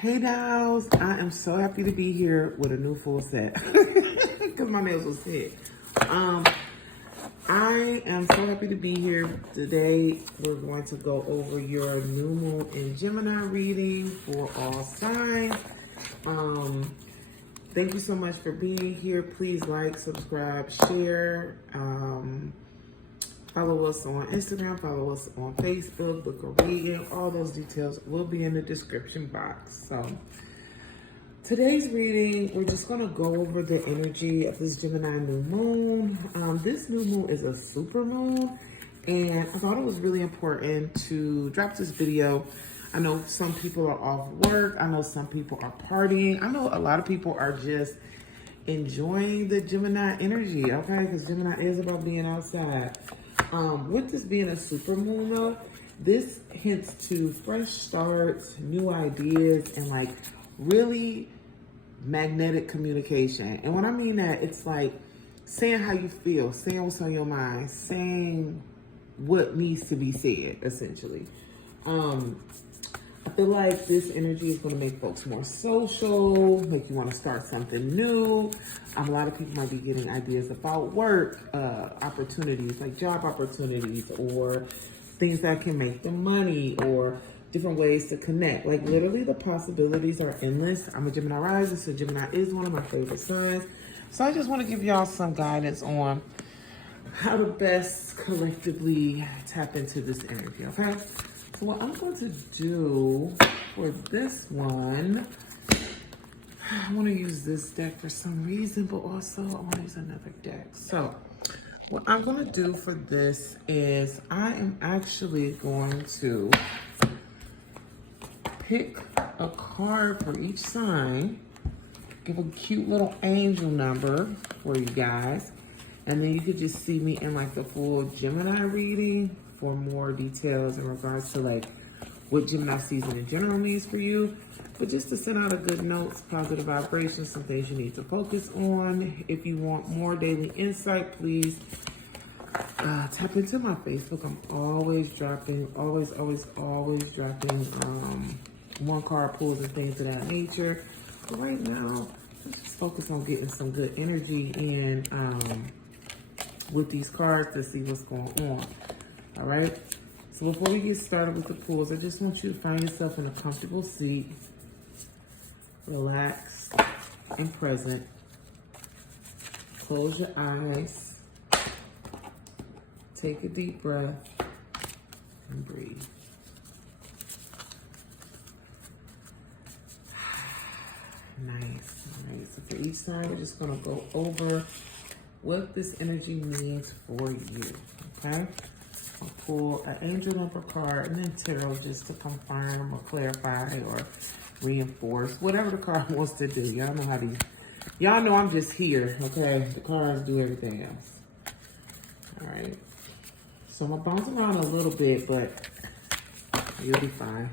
Hey dolls, I am so happy to be here with a new full set because my nails was hit. I am so happy to be here today. We're going to go over your new moon in Gemini reading for all signs. Thank you so much for being here. Please like, subscribe, share. Follow us on Instagram, follow us on Facebook, book a reading. All those details will be in the description box. So today's reading, we're just going to go over the energy of this Gemini new moon. This new moon is a super moon, and I thought it was really important to drop this video. I know some people are off work. I know some people are partying. I know a lot of people are just enjoying the Gemini energy, okay? Because Gemini is about being outside. With this being a super moon though, this hints to fresh starts, new ideas, and like really magnetic communication. And when I mean that, it's like saying how you feel, saying what's on your mind, saying what needs to be said, essentially. I feel like this energy is going to make folks more social, make you want to start something new. A lot of people might be getting ideas about work opportunities, like job opportunities, or things that can make them money, or different ways to connect. Like literally the possibilities are endless. I'm a Gemini rising, so Gemini is one of my favorite signs. So I just want to give y'all some guidance on how to best collectively tap into this energy, okay? So what I'm going to do for this one, I want to use this deck for some reason, but also I want to use another deck. So what I'm going to do for this is I am actually going to pick a card for each sign, give a cute little angel number for you guys, and then you could just see me in like the full Gemini reading for more details in regards to like what Gemini season in general means for you. But just to send out a good notes, positive vibrations, some things you need to focus on. If you want more daily insight, please tap into my Facebook. I'm always dropping, always dropping one card pulls and things of that nature. But right now, let's just focus on getting some good energy in with these cards to see what's going on. All right, so before we get started with the pulls, I just want you to find yourself in a comfortable seat, relaxed and present. Close your eyes, take a deep breath, and breathe. Nice. All right, so for each side, we're just gonna go over what this energy means for you, okay? I'll pull an angel number card and then tarot just to confirm or clarify or reinforce, whatever the card wants to do. Y'all know how these, y'all know I'm just here, okay? The cards do everything else. All right. So I'm gonna bounce around a little bit, but you'll be fine.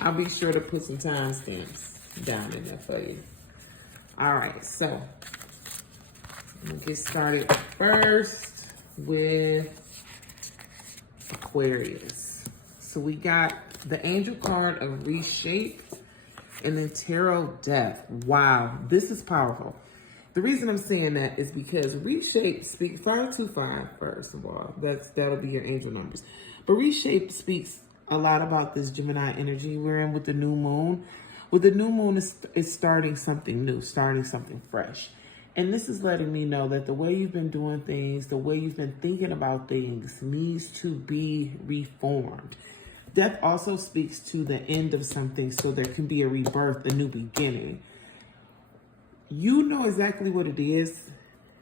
I'll be sure to put some timestamps down in there for you. All right, so I'm gonna get started first with Aquarius. So we got the angel card of Reshape and then Tarot Death. Wow, this is powerful. The reason I'm saying that is because Reshape speaks 525, first of all. That'll be your angel numbers. But Reshape speaks a lot about this Gemini energy we're in with the new moon. With the new moon, is starting something new, starting something fresh. And this is letting me know that the way you've been doing things, the way you've been thinking about things needs to be reformed. Death also speaks to the end of something, so there can be a rebirth, a new beginning. You know exactly what it is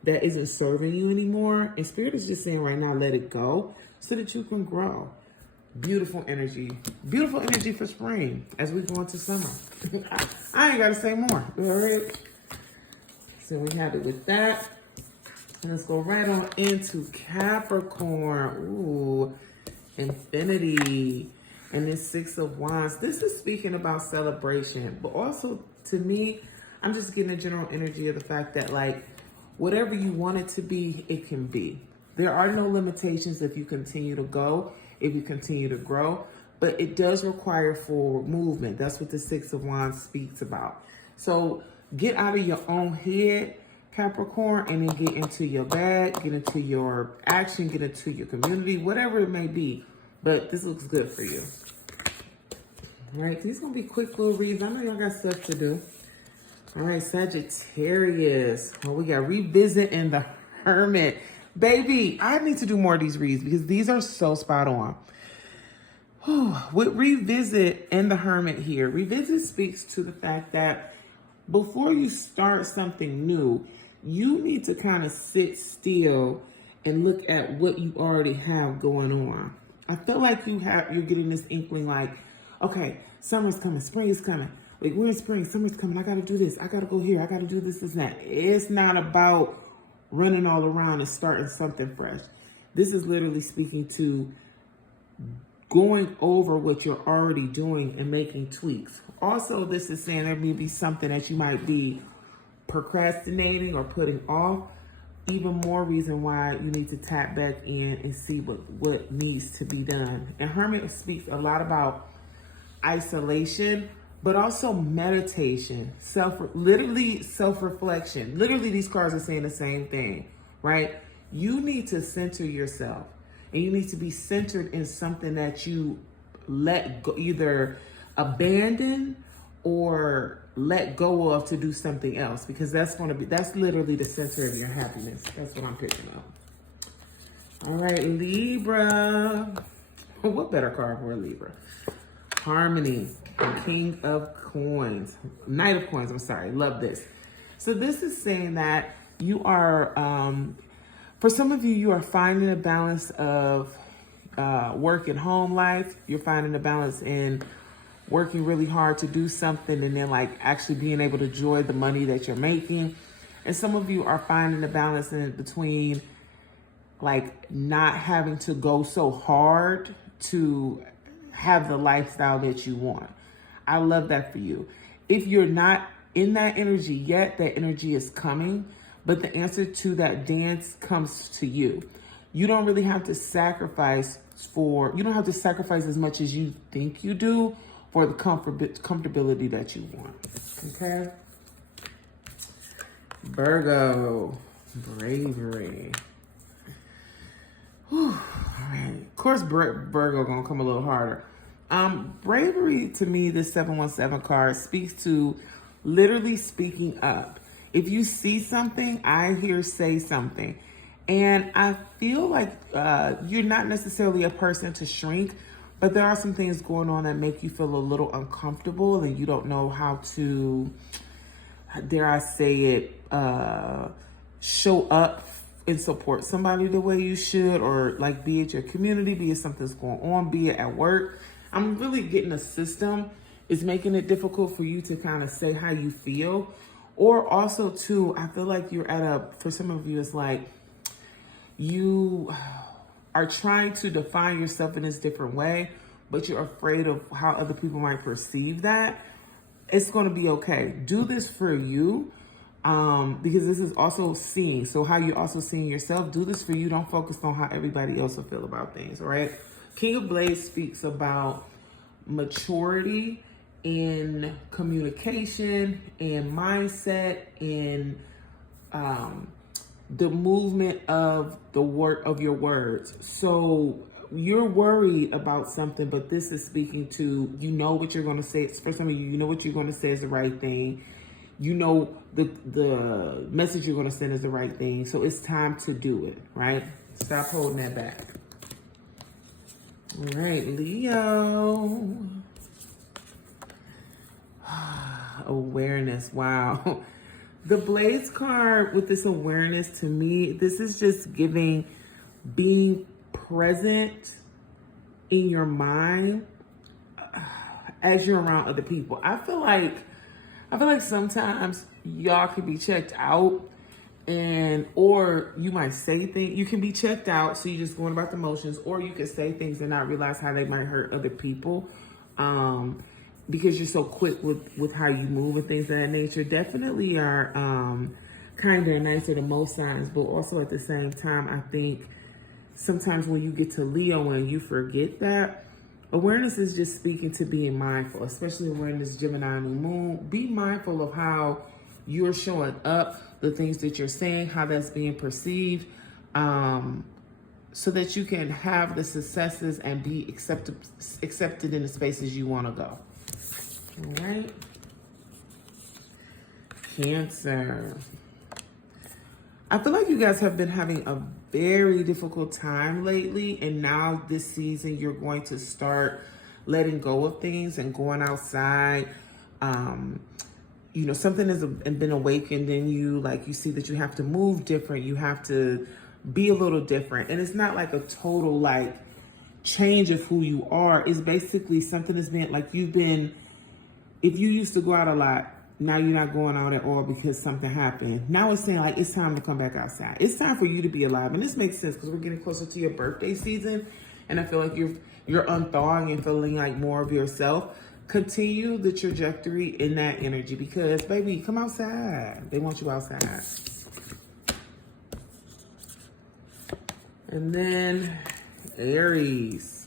that isn't serving you anymore. And Spirit is just saying right now, let it go so that you can grow. Beautiful energy for spring as we go into summer. I ain't got to say more, all right? So we have it with that. And let's go right on into Capricorn. Ooh, Infinity. And then Six of Wands. This is speaking about celebration. But also, to me, I'm just getting a general energy of the fact that, like, whatever you want it to be, it can be. There are no limitations if you continue to go, if you continue to grow. but it does require forward movement. That's what the Six of Wands speaks about. So get out of your own head, Capricorn, and then get into your bag, get into your action, get into your community, whatever it may be. But this looks good for you. All right, these gonna be quick little reads. I know y'all got stuff to do. All right, Sagittarius. Oh, we got Revisit and the Hermit. Baby, I need to do more of these reads because these are so spot on. With Revisit and the Hermit here, Revisit speaks to the fact that before you start something new, you need to kind of sit still and look at what you already have going on. I feel like you're getting this inkling like, okay, summer's coming, spring is coming. Like, we're in spring, summer's coming, I gotta do this, I gotta go here, I gotta do this, this, that. It's not about running all around and starting something fresh. This is literally speaking to going over what you're already doing and making tweaks. Also, this is saying there may be something that you might be procrastinating or putting off. Even more reason why you need to tap back in and see what needs to be done. And Hermit speaks a lot about isolation, but also meditation, literally self-reflection. Literally, these cards are saying the same thing, right? You need to center yourself, and you need to be centered in something that you let go, either abandon or let go of to do something else, because that's literally the center of your happiness. That's what I'm picking up. All right, Libra. What better card for a Libra? Harmony, King of Coins, Knight of Coins, I'm sorry, love this. So this is saying that you are, for some of you, you are finding a balance of work and home life. You're finding a balance in working really hard to do something and then like actually being able to enjoy the money that you're making. And some of you are finding a balance in between like not having to go so hard to have the lifestyle that you want. I love that for you. If you're not in that energy yet, that energy is coming, but the answer to that dance comes to you. You don't really have to sacrifice you don't have to sacrifice as much as you think you do for the comfortability that you want, okay? Virgo, bravery. Whew. All right, of course, Virgo gonna come a little harder. Bravery, to me, this 717 card speaks to literally speaking up. If you see something, I hear say something. And I feel like you're not necessarily a person to shrink, but there are some things going on that make you feel a little uncomfortable and you don't know how to, dare I say it, show up and support somebody the way you should, or like be it your community, be it something's going on, be it at work. I'm really getting a system is making it difficult for you to kind of say how you feel. Or also too, I feel like you're for some of you, it's like you are trying to define yourself in this different way, but you're afraid of how other people might perceive that. It's going to be okay. Do this for you, because this is also seeing. So how you're also seeing yourself, do this for you. Don't focus on how everybody else will feel about things, all right? King of Blades speaks about maturity in communication and mindset and the movement of your words. So you're worried about something, but this is speaking to, you know what you're going to say. For some of you, you know what you're going to say is the right thing. You know the message you're going to send is the right thing. So it's time to do it, right? Stop holding that back. All right, Leo. Awareness, wow. The Blades card with this awareness, to me, this is just giving being present in your mind as you're around other people. I feel like sometimes y'all can be checked out, or you might say things. You can be checked out, so you're just going about the motions, or you could say things and not realize how they might hurt other people. Because you're so quick with how you move and things of that nature. Definitely are kinder and nicer than most signs, but also at the same time, I think sometimes when you get to Leo and you forget that, Awareness is just speaking to being mindful, especially when this Gemini new moon. Be mindful of how you're showing up, the things that you're saying, how that's being perceived, so that you can have the successes and be accepted in the spaces you want to go. All right. Cancer. I feel like you guys have been having a very difficult time lately, and now this season you're going to start letting go of things and going outside. You know, something has been awakened in you, like you see that you have to move different, you have to be a little different, and it's not like a total like change of who you are. It's basically something that's been like you've been, if you used to go out a lot, now you're not going out at all because something happened. Now it's saying like it's time to come back outside. It's time for you to be alive. And this makes sense because we're getting closer to your birthday season. And I feel like you're unthawing and feeling like more of yourself. Continue the trajectory in that energy because, baby, come outside. They want you outside. And then Aries.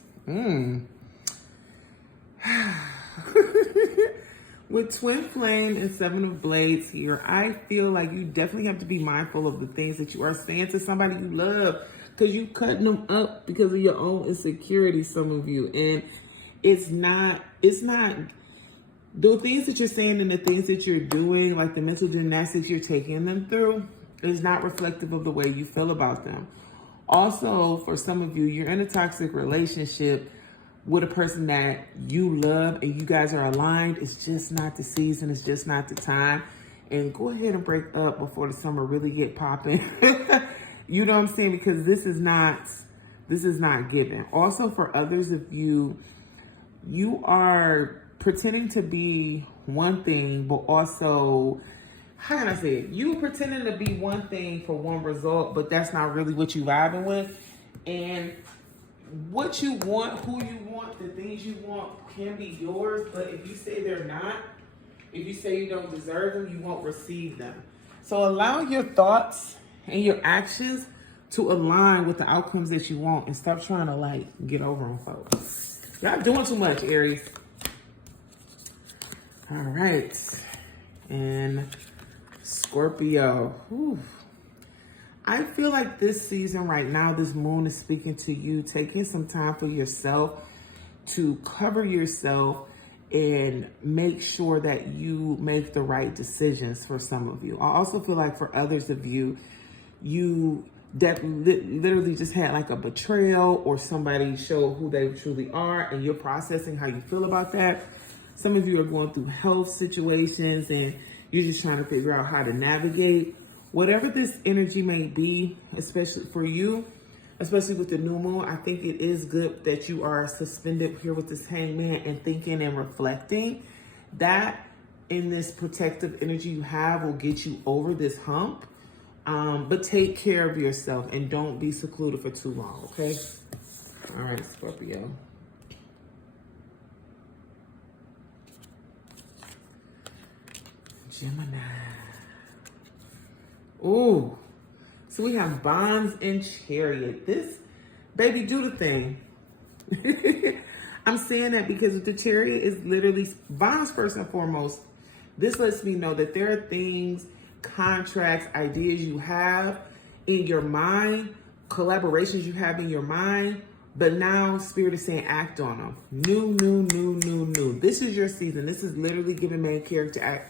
With Twin Flame and Seven of Blades here, I feel like you definitely have to be mindful of the things that you are saying to somebody you love because you cutting them up because of your own insecurity, some of you. And it's not, the things that you're saying and the things that you're doing, like the mental gymnastics you're taking them through, is not reflective of the way you feel about them. Also, for some of you, you're in a toxic relationship with a person that you love and you guys are aligned. It's just not the season. It's just not the time. And go ahead and break up before the summer really get popping. You know what I'm saying? Because this is not given. Also, for others of you, you are pretending to be one thing, but also, how can I say it? You pretending to be one thing for one result, but that's not really what you vibing with. And what you want, who you want, the things you want can be yours, but if you say they're not, if you say you don't deserve them, you won't receive them. So allow your thoughts and your actions to align with the outcomes that you want and stop trying to like get over on folks. Y'all doing too much, Aries. All right. And Scorpio. Whew. I feel like this season right now, this moon is speaking to you, taking some time for yourself to cover yourself and make sure that you make the right decisions for some of you. I also feel like for others of you, you that literally just had like a betrayal or somebody show who they truly are and you're processing how you feel about that. Some of you are going through health situations and you're just trying to figure out how to navigate. Whatever this energy may be, especially for you, especially with the new moon, I think it is good that you are suspended here with this hangman and thinking and reflecting. That in this protective energy you have will get you over this hump. But take care of yourself and don't be secluded for too long, okay? All right, Scorpio. Gemini. Ooh, so we have Bonds and Chariot. This, baby, do the thing. I'm saying that because the Chariot is literally, Bonds first and foremost, this lets me know that there are things, contracts, ideas you have in your mind, collaborations you have in your mind, but now Spirit is saying act on them. New. This is your season. This is literally giving main character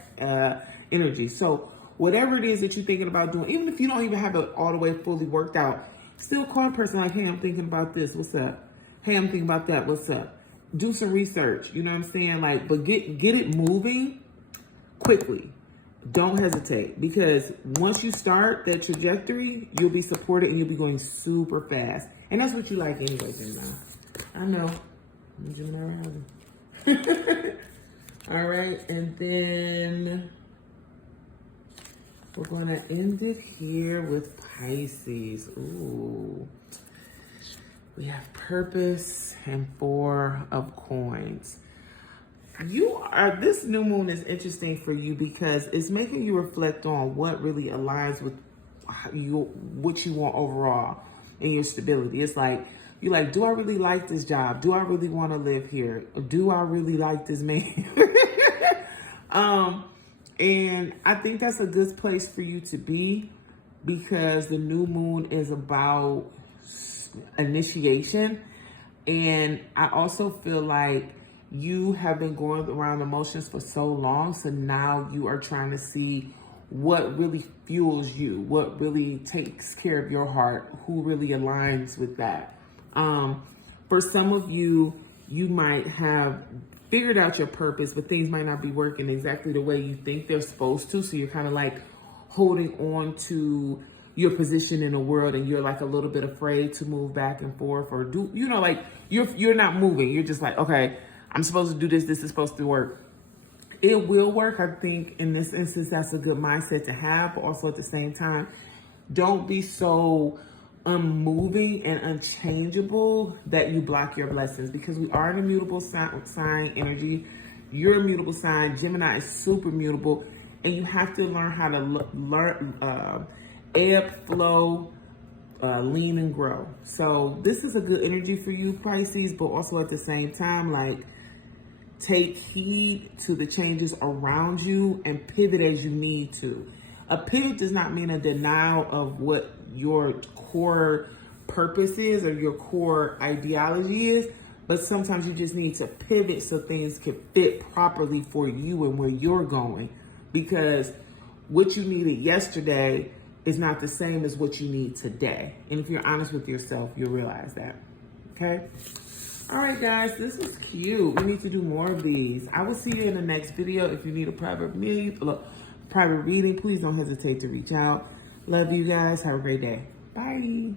energy. So whatever it is that you're thinking about doing, even if you don't even have it all the way fully worked out, still call a person like, hey, I'm thinking about this. What's up? Hey, I'm thinking about that. What's up? Do some research. You know what I'm saying? Like, but get it moving quickly. Don't hesitate, because once you start that trajectory, you'll be supported and you'll be going super fast. And that's what you like anyway, Gemini. I know. I'm Gemini. All right, and then we're going to end it here with Pisces. Ooh. We have Purpose and Four of Coins. This new moon is interesting for you because it's making you reflect on what really aligns with what you want overall in your stability. It's like You're like, do I really like this job? Do I really want to live here? Or do I really like this man? And I think that's a good place for you to be, because the new moon is about initiation. And I also feel like you have been going around emotions for so long. So now you are trying to see what really fuels you, what really takes care of your heart, who really aligns with that. For some of you, you might have figured out your purpose, but things might not be working exactly the way you think they're supposed to. So you're kind of like holding on to your position in the world, and you're like a little bit afraid to move back and forth, or do, you know, like you're not moving. You're just like, okay, I'm supposed to do this. This is supposed to work. It will work. I think in this instance, that's a good mindset to have. But also at the same time, don't be so unmoving and unchangeable that you block your blessings, because we are an immutable sign energy. You're a mutable sign. Gemini is super mutable, and you have to learn how to learn ebb, flow, lean, and grow. So this is a good energy for you, Pisces, but also at the same time, like, take heed to the changes around you and pivot as you need to. A pivot does not mean a denial of what your core purpose is or your core ideology is, but sometimes you just need to pivot so things can fit properly for you and where you're going, because what you needed yesterday is not the same as what you need today. And if you're honest with yourself, you'll realize that. Okay? All right, guys, this was cute. We need to do more of these. I will see you in the next video. If you need a private reading, please don't hesitate to reach out. Love you guys. Have a great day. Bye.